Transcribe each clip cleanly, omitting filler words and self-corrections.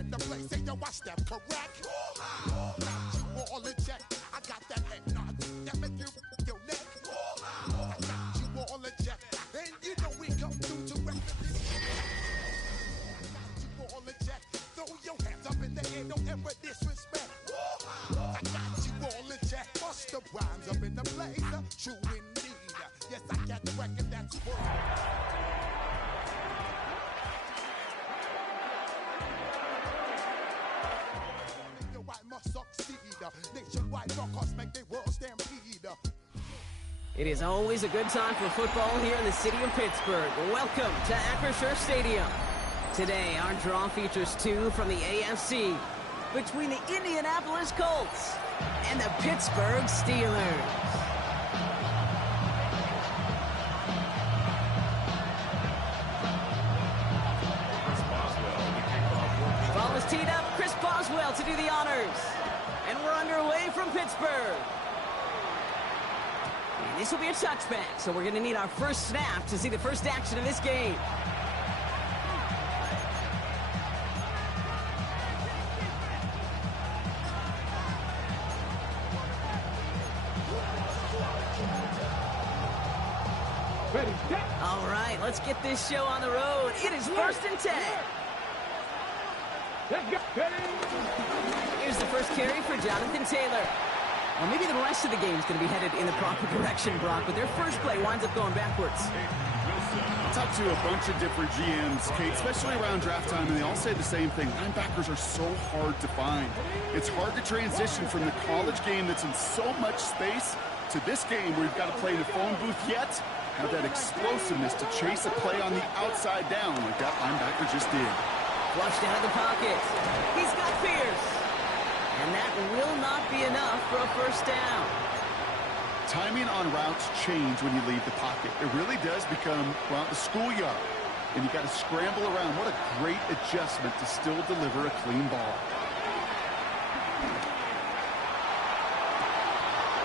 in the place. Say, yo, I step correct. Got you all in check. I got that head nod that make you your neck. I got you all in check. And you know we come through to rap this. Got you all in check. Throw your hands up in the air, don't ever disrespect. I got you all in check. Bust the rhymes up in the place. True indeed. Yes, I got the record that's worth. It is always a good time for football here in the city of Pittsburgh. Welcome to Acrisure Stadium. Today, our draw features two from the AFC between the Indianapolis Colts and the Pittsburgh Steelers. Ball is teed up. Chris Boswell to do the honors. And we're underway from Pittsburgh. And this will be a touchback, so we're going to need our first snap to see the first action of this game. All right, let's get this show on the road. It is 1st and 10. Here's the first carry for Jonathan Taylor. Well, maybe the rest of the game is going to be headed in the proper direction, Brock, but their first play winds up going backwards. I talked to a bunch of different GMs, Kate, especially around draft time, and they all say the same thing. Linebackers are so hard to find. It's hard to transition from the college game that's in so much space to this game where you've got to play in a phone booth yet have that explosiveness to chase a play on the outside down like that linebacker just did. Flushed out of the pocket. He's got Pierce. And that will not be enough for a first down. Timing on routes change when you leave the pocket. It really does become, well, the schoolyard. And you got to scramble around. What a great adjustment to still deliver a clean ball.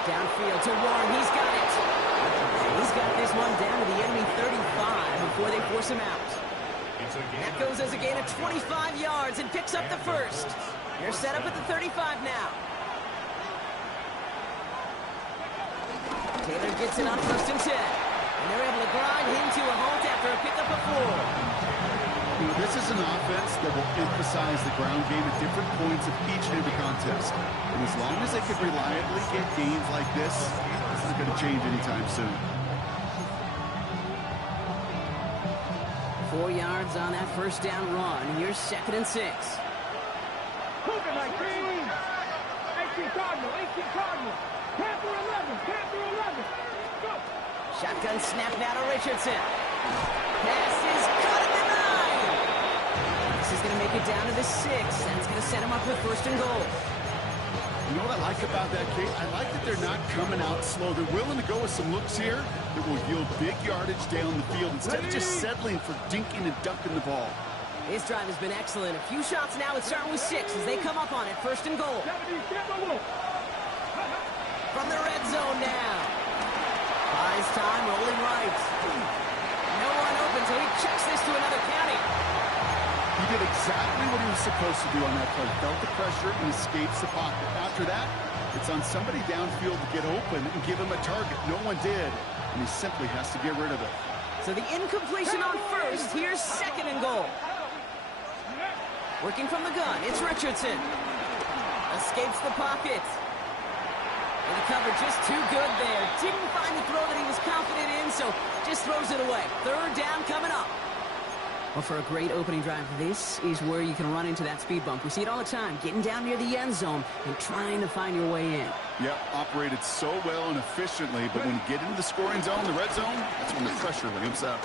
Downfield to Warren. He's got it. He's got this one down to the enemy 35 before they force him out. That goes as a gain of 25 yards and picks up the first. They're set up at the 35 now. Taylor gets it on 1st and 10. And they're able to grind him to a halt after a pickup of 4. This is an offense that will emphasize the ground game at different points of each and every contest. And as long as they can reliably get gains like this isn't going to change anytime soon. 4 yards on that first down run. Here's 2nd and 6. Shotgun snap now to Richardson. Pass is caught at the 9. This is going to make it down to the 6. That's going to set him up with 1st and goal. You know what I like about that, Kate? I like that they're not coming out slow. They're willing to go with some looks here that will yield big yardage down the field instead of just settling for dinking and dunking the ball. This drive has been excellent. A few shots now. It's starting with 6 as they come up on it. 1st and goal. From the red zone now. Buys time, rolling right. No one open, so he checks this to another county. He did exactly what he was supposed to do on that play. Felt the pressure and escapes the pocket. After that, it's on somebody downfield to get open and give him a target. No one did, and he simply has to get rid of it. So the incompletion on 1st. Here's 2nd and goal. Working from the gun, it's Richardson. Escapes the pocket. And the cover just too good there. Didn't find the throw that he was confident in, so just throws it away. 3rd down coming up. Well, for a great opening drive, this is where you can run into that speed bump. We see it all the time, getting down near the end zone and trying to find your way in. Yep, operated so well and efficiently, but when you get into the scoring zone, the red zone, that's when the pressure ramps up.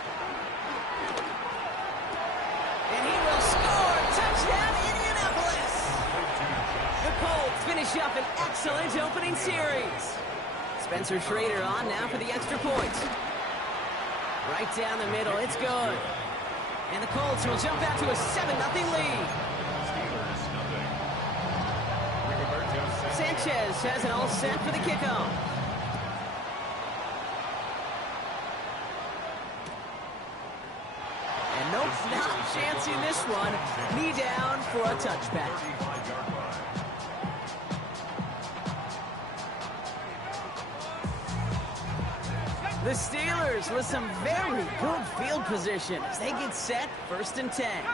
And he will score! Touchdown, Indianapolis! The Colts finish up an excellent opening series. Spencer Schrader on now for the extra point. Right down the middle, it's good. And the Colts will jump out to a 7-0 lead. Sanchez has it all set for the kickoff. And no Not chancing this one. Knee down for a touchback. The Steelers with some very good field position as they get set, 1st and 10.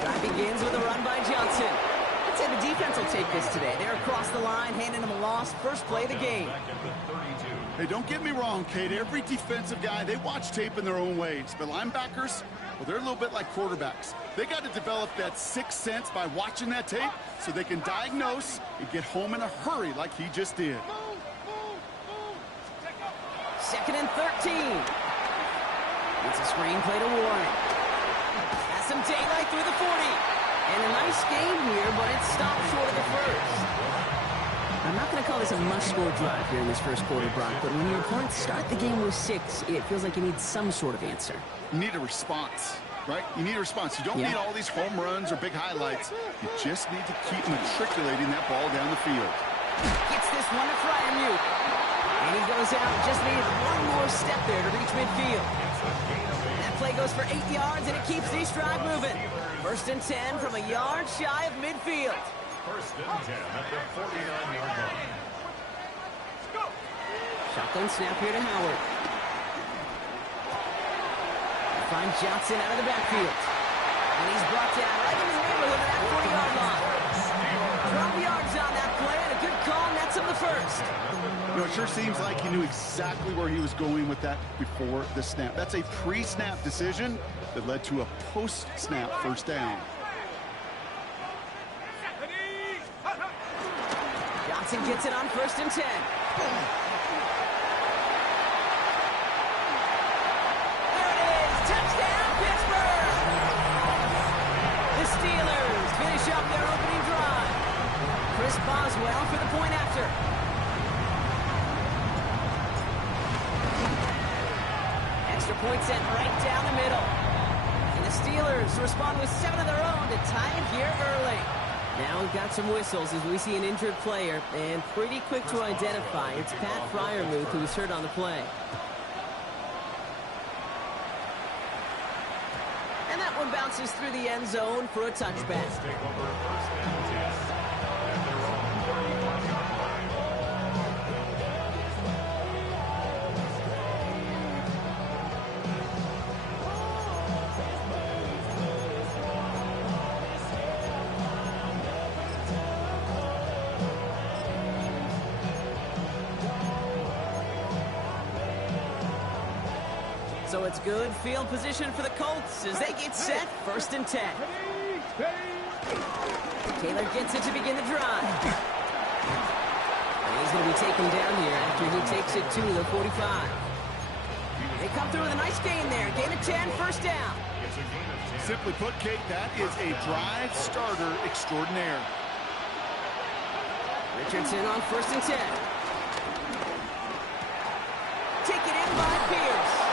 Drive begins with a run by Johnson. I'd say the defense will take this today. They're across the line, handing them a loss. First play of the game. Hey, don't get me wrong, Kate. Every defensive guy, they watch tape in their own ways. But linebackers, well, they're a little bit like quarterbacks. They got to develop that sixth sense by watching that tape so they can diagnose and get home in a hurry like he just did. 2nd and 13. It's a screen play to Warren. Has some daylight through the 40. And a nice game here, but it stopped short of the first. I'm not going to call this a must-score drive here in this first quarter, Brock, but when your opponents start the game with 6, it feels like you need some sort of answer. You need a response, right? You need a response. You don't need all these home runs or big highlights. You just need to keep matriculating that ball down the field. Gets this one to Fryermuth. And he goes out, just needed one more step there to reach midfield. That play goes for 8 yards, and it keeps the drive moving. 1st and 10 from a yard shy of midfield. 1st and 10 at the 49-yard line. Shotgun snap here to Howard. Find Johnson out of the backfield. And he's brought down right in the neighborhood of that 40-yard line. 12 yards on that play, and a good call, and that's him the first. You know, it sure seems like he knew exactly where he was going with that before the snap. That's a pre-snap decision that led to a post-snap first down. Johnson gets it on 1st and 10. There it is! Touchdown, Pittsburgh! The Steelers finish up their opening drive. Chris Boswell for the point after. Extra point sent right down the middle. And the Steelers respond with 7 of their own to tie it here early. Now we've got some whistles as we see an injured player, and pretty quick to identify. It's Pat Fryermuth who was hurt on the play. And that one bounces through the end zone for a touchback. So it's good field position for the Colts as they get set, 1st and 10. Taylor gets it to begin the drive. And he's going to be taken down here after he takes it to the 45. They come through with a nice gain there. Gain of 10, 1st down. Simply put, Kate, that is a drive starter extraordinaire. Richardson on 1st and 10. Taken in by Pierce.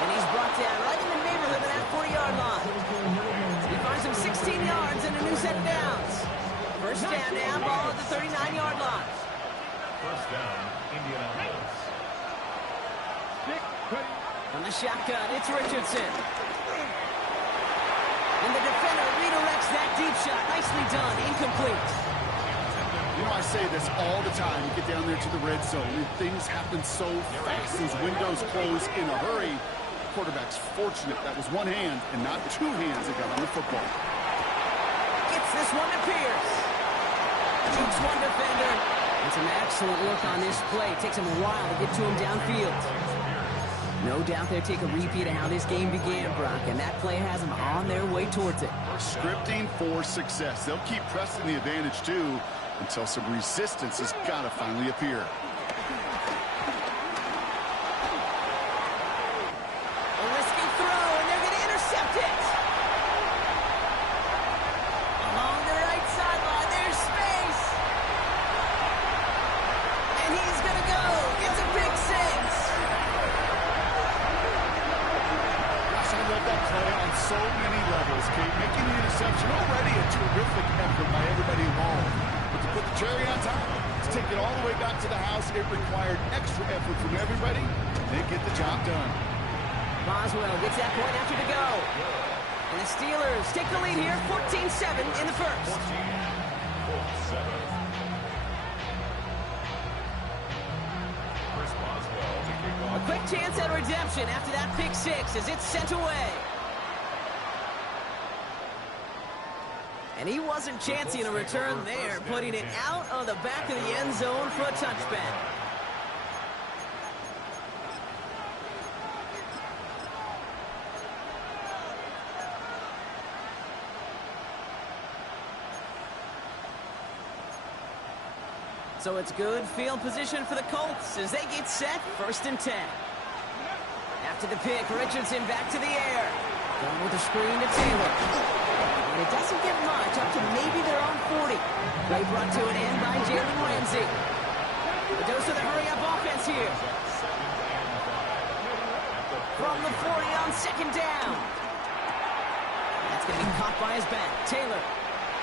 And he's brought down right in the neighborhood of that 40-yard line. He finds him 16 yards and a new set of downs. 1st down now, ball at the 39-yard line. 1st down, Indianapolis. From the shotgun, it's Richardson. And the defender redirects that deep shot. Nicely done, incomplete. You know, I say this all the time. You get down there to the red zone, and things happen so fast. Those windows close in a hurry. Quarterback's fortunate that was one hand and not 2 hands that got on the football. Gets this one to Pierce. Shoots one defender. And some excellent work on this play. Takes him a while to get to him downfield. No doubt they'll take a repeat of how this game began, Brock, and that play has them on their way towards it. Scripting for success. They'll keep pressing the advantage, too, until some resistance has got to finally appear. A risky throw, and they're going to intercept it. Along the right sideline, there's space. And he's going to go. It's a big 6. Gosh, I love that play on so many levels, Kate. Making the interception already a terrific effort by everybody involved. But to put the cherry on top, to take it all the way back to the house, it required extra effort from everybody. They get the job done. Boswell gets that point after to go. And the Steelers take the lead here, 14-7 in the first. 14-7. A quick chance at redemption after that pick six as it's sent away. And he wasn't chancing a return there, putting it out of the back of the end zone for a touchback. So it's good field position for the Colts as they get set, 1st and 10. After the pick, Richardson back to the air. Going with a screen to Taylor. And it doesn't get much, up to maybe their own 40. Play brought to an end by Jalen Ramsey. The dose of the hurry-up offense here. From the 40 on 2nd down. That's going to be caught by his back. Taylor.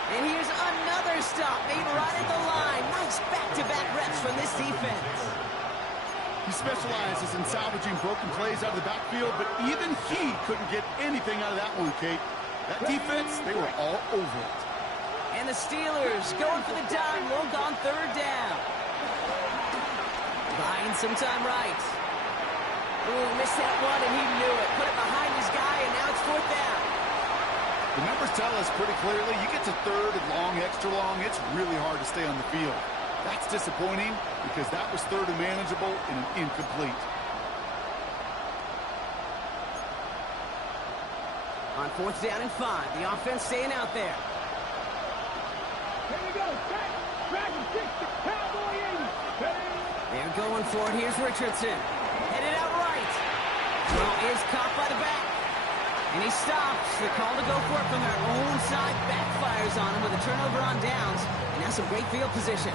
And here's another stop made right at the line. Nice back-to-back reps from this defense. He specializes in salvaging broken plays out of the backfield, but even he couldn't get anything out of that one, Kate. That defense, they were all over it. And the Steelers going for the dime look on 3rd down. Buying some time right. Ooh, missed that one, and he knew it. Put it behind his guy, and now it's 4th down. The numbers tell us pretty clearly, you get to 3rd and long, extra long, it's really hard to stay on the field. That's disappointing because that was 3rd and manageable and an incomplete. On 4th down and 5, the offense staying out there. Here we go. Dragon 6, the Cowboy 80. They're going for it. Here's Richardson. Headed out right. Well, is caught by the back. And he stops. The call to go for it from their own side backfires on him with a turnover on downs. And now some great field position.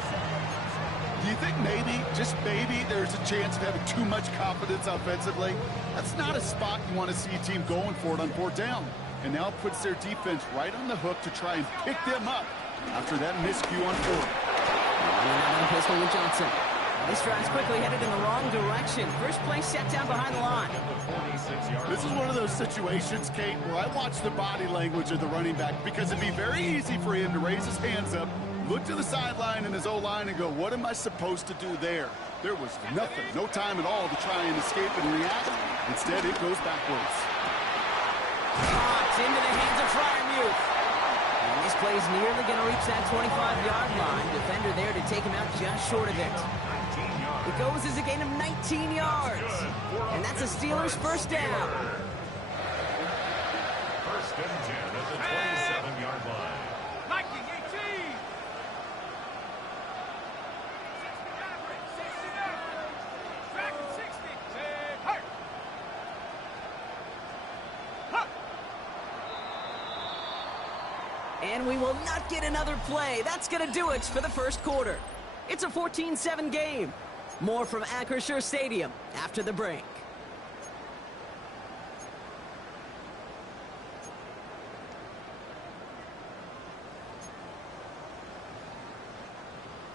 Do you think maybe, just maybe, there's a chance of having too much confidence offensively? That's not a spot you want to see a team going for it on 4th down. And now it puts their defense right on the hook to try and pick them up after that miscue on 4th. Another pistol with Johnson. This drive's quickly headed in the wrong direction. First play set down behind the line. This is one of those situations, Kate, where I watch the body language of the running back because it'd be very easy for him to raise his hands up, look to the sideline in his O-line and go, what am I supposed to do there? There was nothing, no time at all to try and escape and react. Instead, it goes backwards. Caught into the hands of Freiermuth. And this play's nearly going to reach that 25-yard line. Defender there to take him out just short of it. It goes as a gain of 19 yards. And that's a Steelers 1st down. 1st and 10 at the 27-yard line. Viking 18. Dragon 60. Hurt. And we will not get another play. That's going to do it for the 1st quarter. It's a 14-7 game. More from Acrisure Stadium after the break.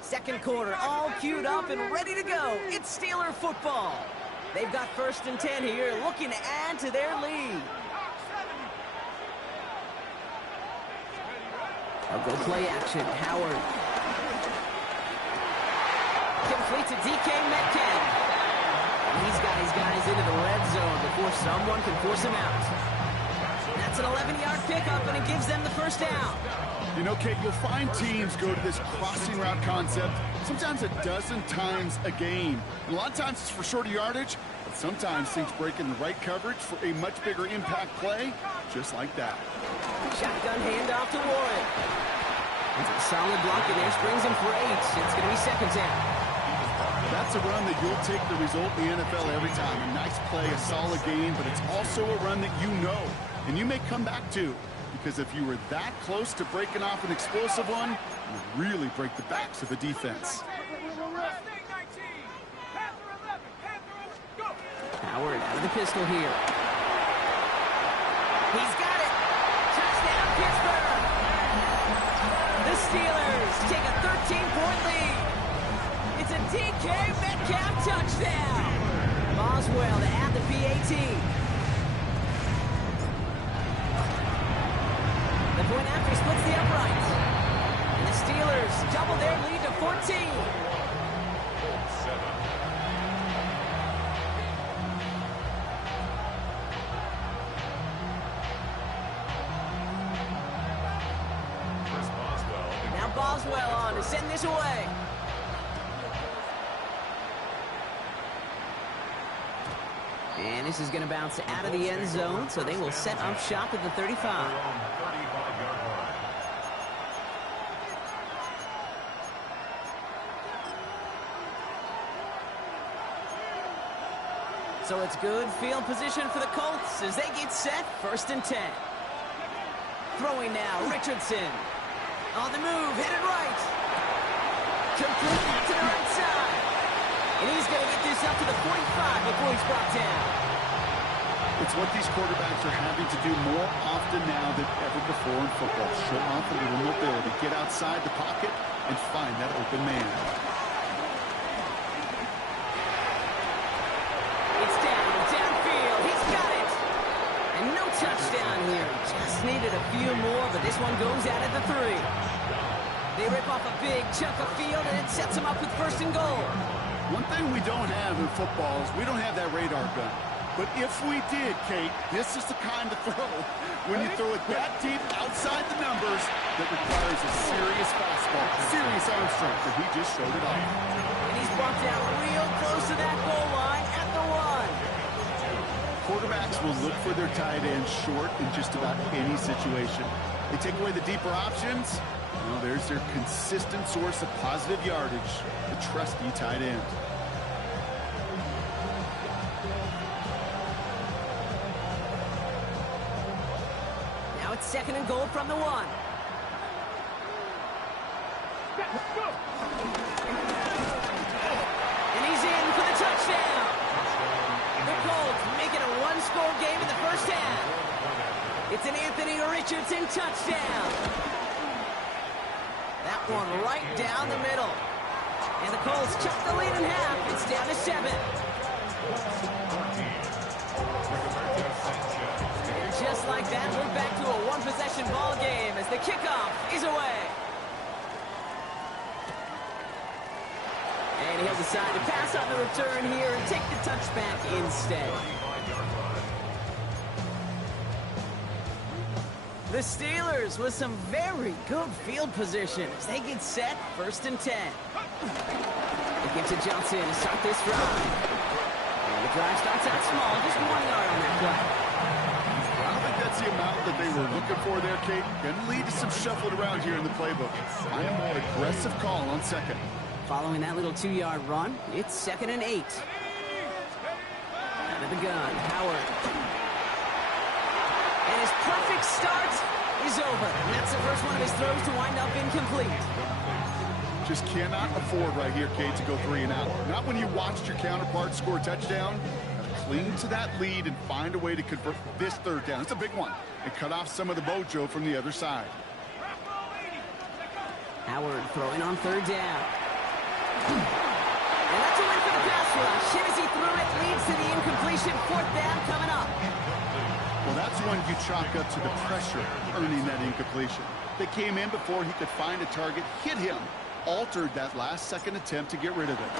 Second quarter, all queued up and ready to go. It's Steeler football. They've got 1st and 10 here, looking to add to their lead. I'll go play action. Howard. Complete to DK Metcalf. He's got his guys into the red zone before someone can force him out. That's an 11-yard pickup, and it gives them the 1st down. You know, Kate, you'll find teams go to this crossing route concept sometimes a dozen times a game. And a lot of times it's for shorter yardage, but sometimes things break in the right coverage for a much bigger impact play, just like that. Shotgun handoff to Warren. It's a solid block, and there springs him for 8. It's going to be 2nd down. That's a run that you'll take the result in the NFL every time. A nice play, a solid game, but it's also a run that you know, and you may come back to. Because if you were that close to breaking off an explosive one, you really break the backs of the defense. Howard out of the pistol here. He's got it. Touchdown, Pittsburgh. The Steelers take a 13-point lead. It's a DK Metcalf touchdown. Boswell to add the PAT. He splits the uprights. And the Steelers double their lead to 14. Now Boswell on to send this away. And this is going to bounce out of the end zone, so they will set up shop at the 35. So it's good field position for the Colts as they get set, 1st and 10. Throwing now, Richardson. On the move, headed right. Completely to the right side. And he's going to get this up to the 45 before he's brought down. It's what these quarterbacks are having to do more often now than ever before in football. Show off a little mobility, get outside the pocket, and find that open man. It's downfield. He's got it. And no touchdown here. Just needed a few more, but this one goes out at the 3. They rip off a big chunk of field, and it sets them up with 1st and goal. One thing we don't have in football is we don't have that radar gun. But if we did, Kate, this is the kind of throw when you throw it that deep outside the numbers that requires a serious fastball, serious arm strength, and he just showed it off. And he's brought down real close to that goal line at the 1. Quarterbacks will look for their tight end short in just about any situation. They take away the deeper options. Well, there's their consistent source of positive yardage, the trusty tight end. Now it's 2nd and goal from the 1. And he's in for the touchdown. The Colts making a one-score game in the 1st half. It's an Anthony Richardson touchdown. That one right down the middle. And the Colts cut the lead in half. It's down to 7. And just like that, we're back to a one-possession ball game as the kickoff is away. And he'll decide to pass on the return here and take the touchback instead. The Steelers with some very good field position as they get set, 1st and 10. They get to Johnson to start this drive. And the drive starts out small, just 1 yard on that play. I don't think that's the amount that they were looking for there, Kate. Going to lead to some shuffling around here in the playbook. I am more aggressive call on 2nd. Following that little 2-yard run, it's 2nd and 8. Out of the gun, Howard. And his perfect start is over. And that's the first one of his throws to wind up incomplete. Just cannot afford right here, Kate, to go 3 and out. Not when you watched your counterpart score a touchdown. Cling to that lead and find a way to convert this 3rd down. It's a big one. And cut off some of the mojo from the other side. Howard throwing on 3rd down. And that's a win for the pass rush. As he threw it, leads to the incompletion. 4th down coming up. Well, that's one you chalk up to the pressure earning that incompletion. They came in before he could find a target, hit him, altered that last-second attempt to get rid of it.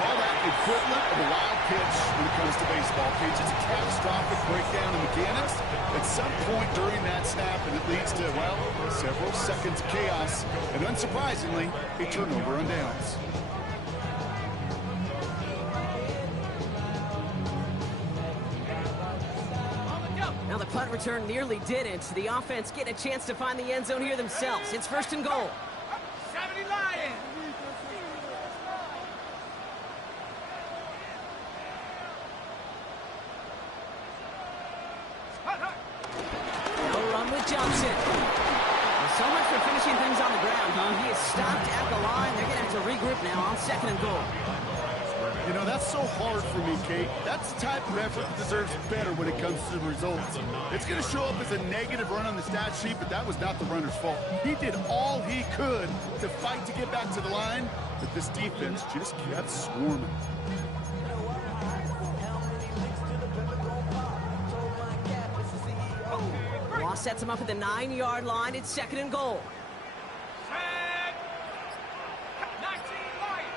Call that the equivalent of a wild pitch when it comes to baseball, Cage. It's a catastrophic breakdown in mechanics at some point during that snap, and it leads to, well, several seconds of chaos, and unsurprisingly, a turnover on downs. Now the punt return nearly didn't. The offense getting a chance to find the end zone here themselves. It's 1st and goal. 70 Lions! No run with Johnson. Well, so much for finishing things on the ground, huh? He is stopped at the line. They're going to have to regroup now on 2nd and goal. You know, that's so hard for me, Kate. That's the type of effort that deserves better when it comes to the results. It's going to show up as a negative run on the stat sheet, but that was not the runner's fault. He did all he could to fight to get back to the line, but this defense just kept swarming. sets him up at the 9-yard line. It's 2nd and goal. Set. 19 right.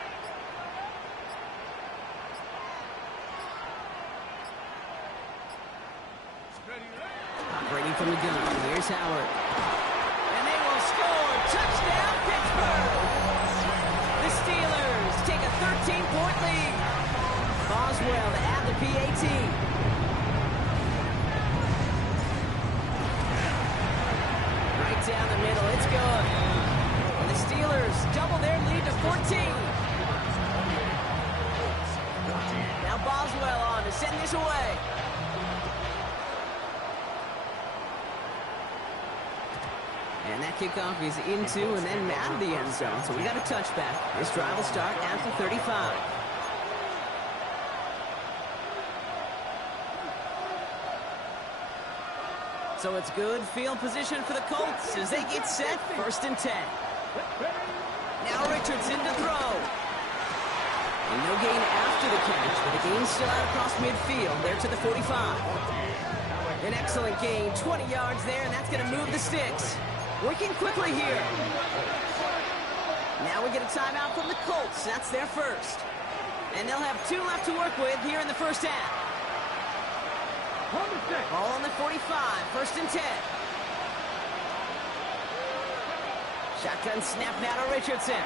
Operating from the gun. Here's Howard. And they will score. Touchdown, Pittsburgh. The Steelers take a 13-point lead. Boswell to add the PAT. Right down the middle. It's good. And the Steelers double their lead to 14. Now Boswell on to send this away. And that kickoff is into and then out of the end zone. So we got a touchback. This drive will start after 35. So it's good field position for the Colts as they get set. 1st and 10. Now Richardson to throw. And no gain after the catch, but the gain still out across midfield. There to the 45. An excellent gain, 20 yards there, and that's going to move the sticks. Working quickly here. Now we get a timeout from the Colts. That's their first. And they'll have 2 left to work with here in the first half. Ball on the 45. 1st and 10. Shotgun snap now to Richardson.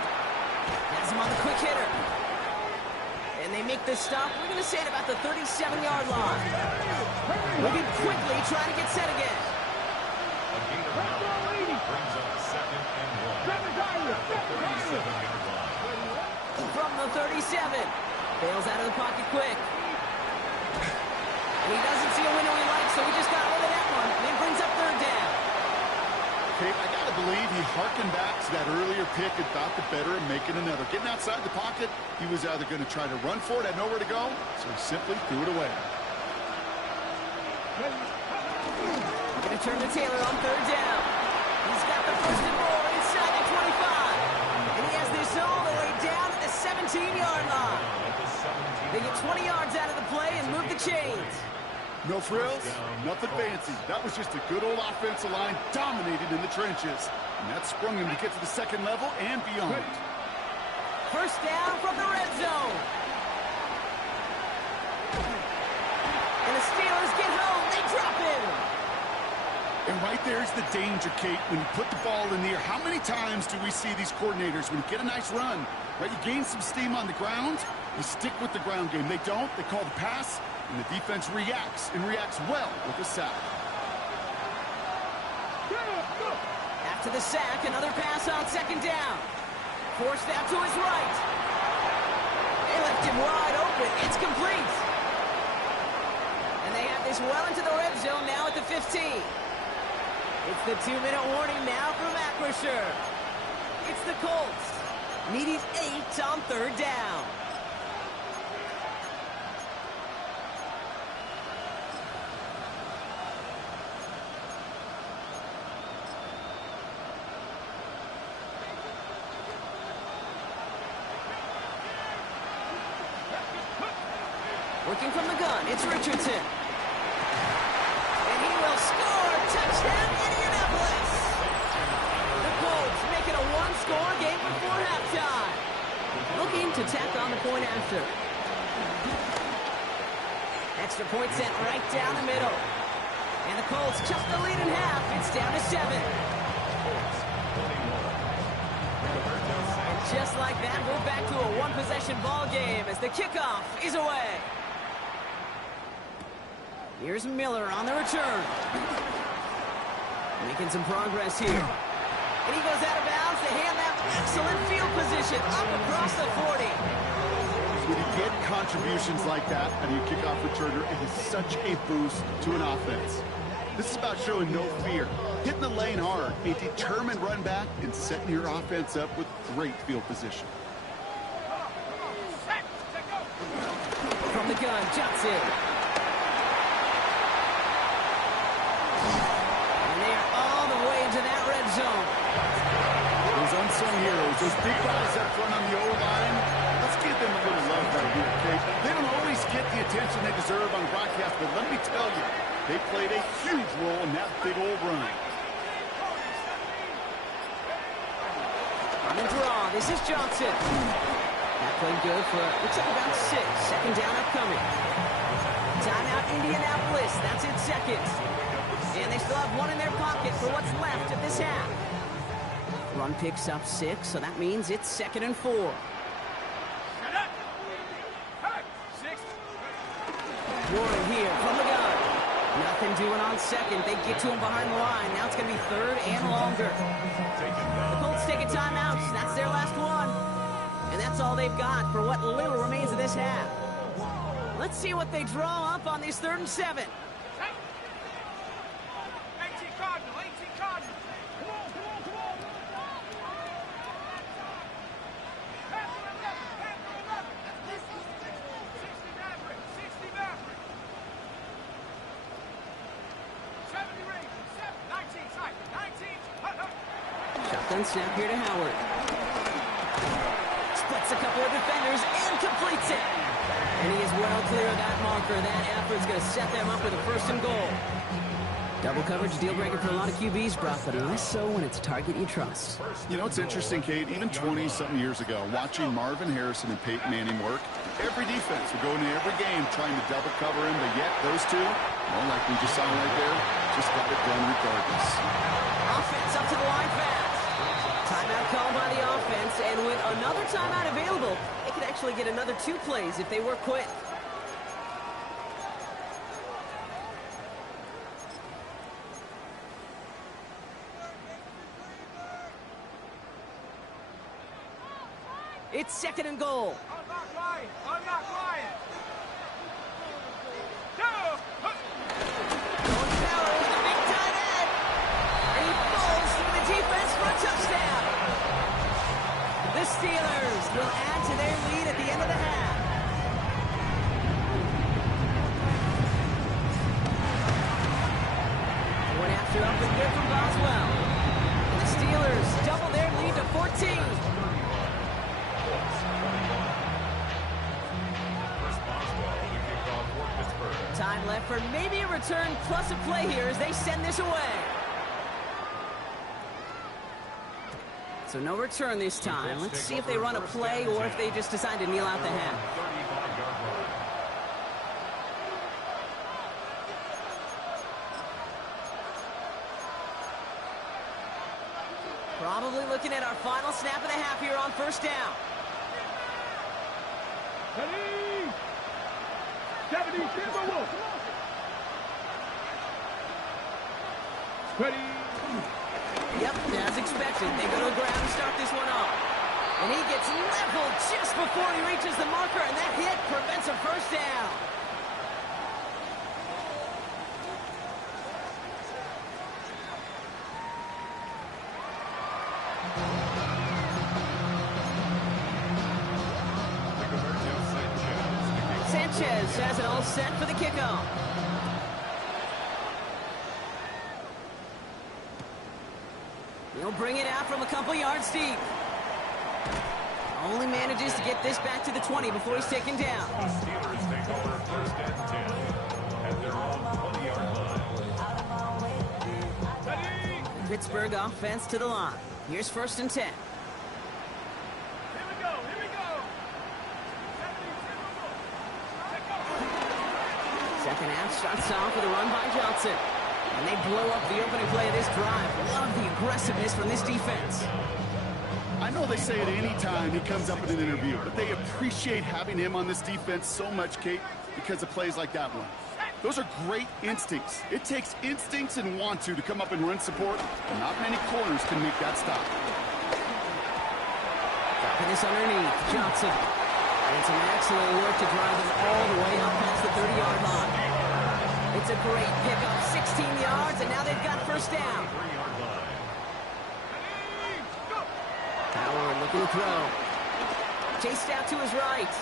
Has him on the quick hitter. And they make this stop. We're going to say it about the 37-yard line. Moving quickly, trying to get set again. Brings up 2nd and 1. 37-yard line. From the 37. Bails out of the pocket quick. And he doesn't see a window he likes, so he just got rid of that one. And it brings up 3rd down. Okay, I gotta believe he harkened back to that earlier pick and thought the better of making another. Getting outside the pocket, he was either going to try to run for it, had nowhere to go, so he simply threw it away. We're going to turn to Taylor on 3rd down. He's got the 1st and more inside the 25. And he has this all the way down at the 17-yard line. They get 20 yards out of the play and move the chains. No frills, nothing fancy. That was just a good old offensive line dominated in the trenches. And that sprung him to get to the 2nd level and beyond. 1st down from the red zone. And the Steelers get home. They drop him. And right there's the danger, Kate. When you put the ball in the air, how many times do we see these coordinators, when you get a nice run, right, you gain some steam on the ground, you stick with the ground game. They don't. They call the pass, and the defense reacts, and reacts well with a sack. After the sack, another pass on 2nd down. Forced out to his right. They left him wide open. It's complete. And they have this well into the red zone now at the 15. It's the 2-minute warning now from Acrisure. It's the Colts, needing 8 on 3rd down. Working from the gun, it's Richardson. And he will score. Touchdown, Indianapolis. The Colts make it a 1-score game before halftime. Looking to tack on the point after. Extra point sent right down the middle. And the Colts cut the lead in half. It's down to 7. Just like that, we're back to a 1-possession ball game as the kickoff is away. Here's Miller on the return. Making some progress here. And he goes out of bounds to hand that excellent field position up across the 40. When you get contributions like that out of your kickoff returner, it is such a boost to an offense. This is about showing no fear, hitting the lane hard, a determined run back, and setting your offense up with great field position. From the gun, Johnson. And they are all the way into that red zone. Those unsung heroes, those big guys up front on the O-line, let's give them a little love right here, okay? They don't always get the attention they deserve on broadcast, but let me tell you, They played a huge role in that big old run. On the draw, this is Johnson. That played good for, looks like about 6. Second down upcoming. Timeout Indianapolis, that's its second. And they still have one in their pocket for what's left of this half. Run picks up 6, so that means it's 2nd and 4. Warren here from the gun. Nothing doing on second. They get to him behind the line. Now it's going to be 3rd and longer. The Colts take a timeout. That's their last one. And that's all they've got for what little remains of this half. Let's see what they draw up on these 3rd and 7. 18 Cardinal, 18 Cardinal. Come on, come on, come on. Pass to 11, pass to 11. 60 Maverick, 60 Maverick. 70 Ravens, 19 tight, 19. Shotgun snap here to Howard. Splits a couple of defenders and completes it. And he is well clear of that marker. That effort's going to set them up with a 1st and goal. Double coverage deal breaker for a lot of QBs, Brock, but less so when it's a target you trust. You know, it's interesting, Kate, even 20-something years ago, watching Marvin Harrison and Peyton Manning work, every defense would go into every game trying to double cover him, but yet those two, well, like we just saw right there, just got it done regardless. Offense up to the line fast. Timeout called by the offense, and with another timeout available, they could actually get another 2 plays if they work quick. It's 2nd and goal. Unlock Ryan, unlock Ryan. Going Fowler with a big tight end. And he falls through the defense for a touchdown. The Steelers will add to their lead at the end of the half. One after up and good from Boswell. And the Steelers double their lead to 14. Time left for maybe a return plus a play here as they send this away. So no return this time. Let's see if they run a play or if they just decide to kneel out the half. Probably looking at our final snap of the half here on 1st down. 70 Timberwolves. Ready. Yep, as expected. They go to the ground and start this one off. And he gets leveled just before he reaches the marker, and that hit prevents a 1st down. Sanchez has it all set for the kickoff. He'll bring it out from a couple yards deep. Only manages to get this back to the 20 before he's taken down. The Steelers take over 1st and 10 at their own 20-yard line. Pittsburgh offense to the line. Here's 1st and 10. Here we go, here we go. 70 Timberwolves. Second half starts off with a run by Johnson. And they blow up the opening play of this drive. Love the aggressiveness from this defense. I know they say it any time he comes up in an interview, but they appreciate having him on this defense so much, Kate, because of plays like that one. Those are great instincts. It takes instincts and want to come up and run support, and not many corners can make that stop. Dropping this underneath, Johnson. And some excellent work to drive them all the way up past the 30-yard line. It's a great pickup, 16 yards, and now they've got 1st down. Howard looking to throw. Chased out to his right.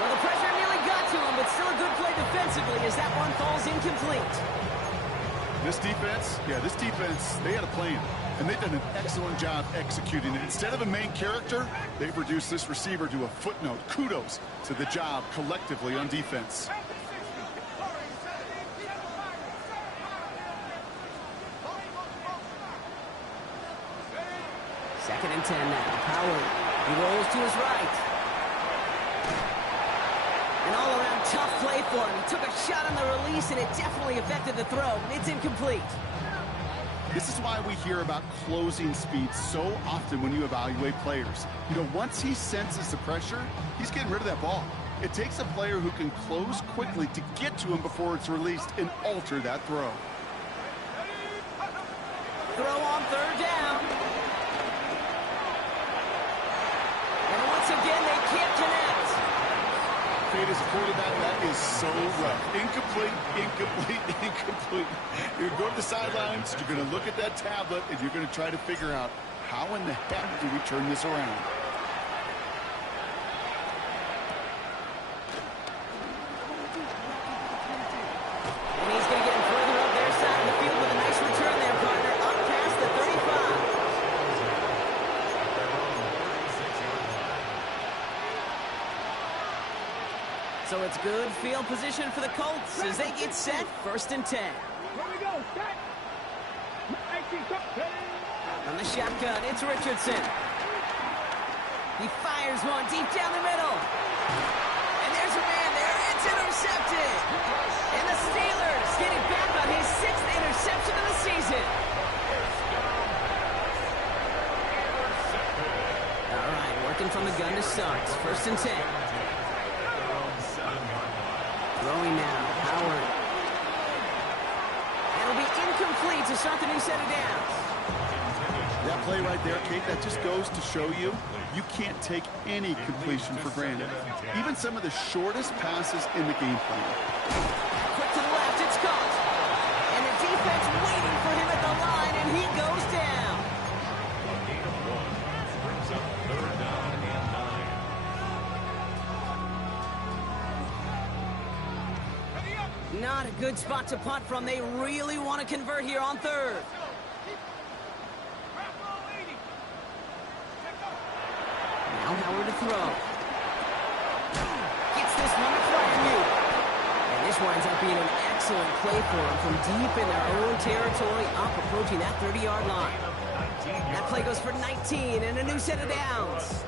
Well, the pressure nearly got to him, but still a good play defensively as that one falls incomplete. This defense, they had a plan, and they've done an excellent job executing it. Instead of a main character, they've reduced this receiver to a footnote. Kudos to the job collectively on defense. and 10 now. Howard, he rolls to his right. An all-around tough play for him. He took a shot on the release, and it definitely affected the throw. It's incomplete. This is why we hear about closing speed so often when you evaluate players. You know, once he senses the pressure, he's getting rid of that ball. It takes a player who can close quickly to get to him before it's released and alter that throw. Throw on third down. And once again, they can't connect. Fate as a quarterback, that is so rough. Incomplete, incomplete, incomplete. You're going to the sidelines, you're going to look at that tablet, and you're going to try to figure out how in the heck do we turn this around. And he's going to get him further up their side of the field with a nice return there, partner, up past the 35. So it's good field position for the Colts as they get set, 1st and 10. Here we go, set. 19, On the shotgun, it's Richardson. He fires one deep down the middle. And there's a man there. It's intercepted. And the Steelers getting back on his 6th interception of the season. All right, working from the gun to start. 1st and 10. Throwing now, Howard. And it'll be incomplete to start the new set of downs. That play right there, Kate, that just goes to show you, you can't take any completion for granted. Even some of the shortest passes in the game plan. Quick to the left, it's caught. And the defense waiting for him at the line, and he goes down. Gain of 1 brings up 3rd down and 9. Not a good spot to punt from. They really want to convert here on 3rd. Now Howard to throw. Gets this one to Fryermuth. And this winds up being an excellent play for him from deep in their own territory, up approaching that 30-yard line. That play goes for 19 and a new set of downs.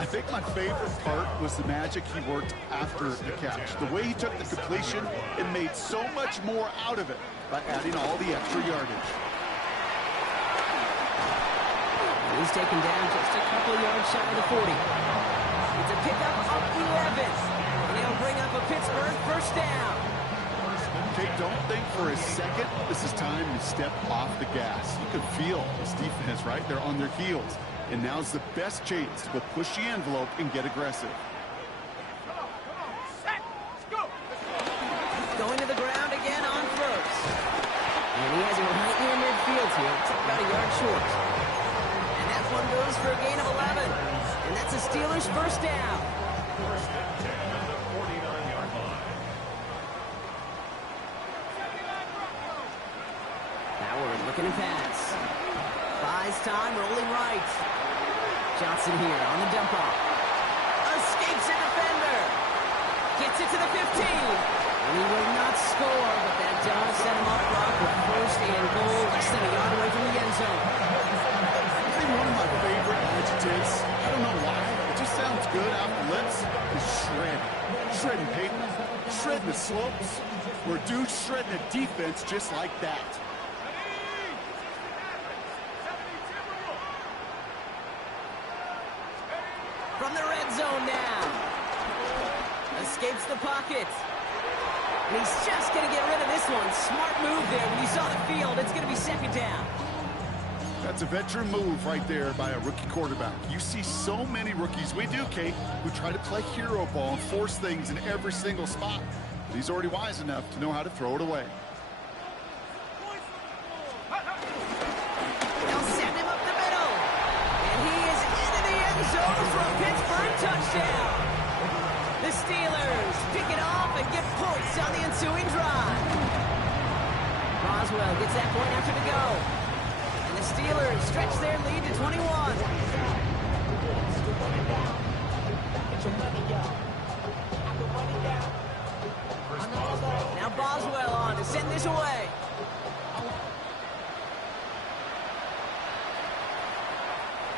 I think my favorite part was the magic he worked after the catch. The way he took the completion and made so much more out of it by adding all the extra yardage. And he's taken down just a couple yards shy of the 40. It's a pickup of 11. And they'll bring up a Pittsburgh 1st down. Kate, don't think for a second this is time to step off the gas. You can feel this defense right there on their heels. And now's the best chance to go push the envelope and get aggressive. Set. Let's go. Going to the ground again on 1st. And he has him right near midfield here. It's about a yard short. And that one goes for a gain of 11. And that's the Steelers' 1st down. 1st and 10 at the 49-yard line. Howard looking to pass. Buys time, rolling right. Johnson here on the dump off. Escapes a defender. Gets it to the 15. And he will not score, but that does set him up rock with 1st and goal, less than a yard away from the end zone. I think one of my favorite adjectives, I don't know why, it just sounds good out the lips, is shred. Shredding pavement, shredding the slopes. We're due shredding a defense just like that. From the red zone now. Escapes the pocket. And he's just going to get rid of this one. Smart move there. When you saw the field, it's going to be 2nd down. That's a veteran move right there by a rookie quarterback. You see so many rookies, we do, Kate, who try to play hero ball and force things in every single spot. But he's already wise enough to know how to throw it away. They'll send him up the middle. And he is into the end zone for a Pittsburgh touchdown. The Steelers pick it off and get points on the ensuing drive. Roswell gets that point after the go. And the Steelers stretch their lead to 21. Now Boswell on to send this away.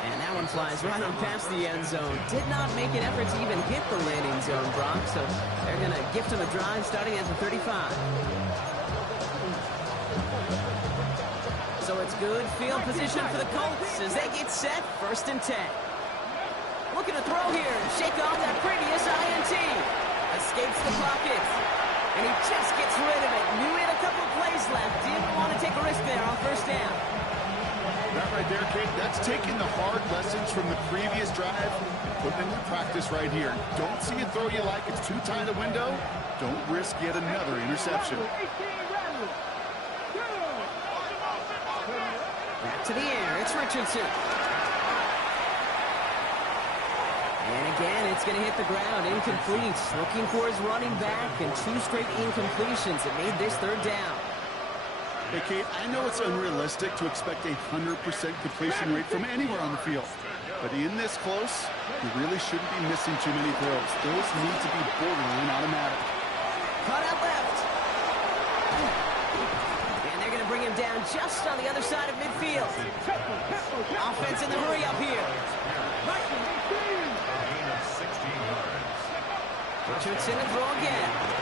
And that one flies right on past the end zone. Did not make an effort to even hit the landing zone, Brock. So they're going to gift him a drive starting at the 35. So it's good field position for the Colts as they get set, 1st and 10. Looking to throw here and shake off that previous INT. Escapes the pocket. And he just gets rid of it. Knew he had a couple plays left. Didn't want to take a risk there on 1st down. That right there, Kate, that's taking the hard lessons from the previous drive, putting them into practice right here. Don't see a throw you like, it's too tight a window. Don't risk yet another interception. Back to the air, it's Richardson. And again, it's going to hit the ground, incomplete. Looking for his running back, and 2 straight incompletions that made this 3rd down. Hey, Kate, I know it's unrealistic to expect a 100% completion rate from anywhere on the field. But in this close, you really shouldn't be missing too many throws. Those need to be borderline automatic. Caught out left. And they're going to bring him down just on the other side of midfield. Offense in the hurry up here. Richardson to throw again.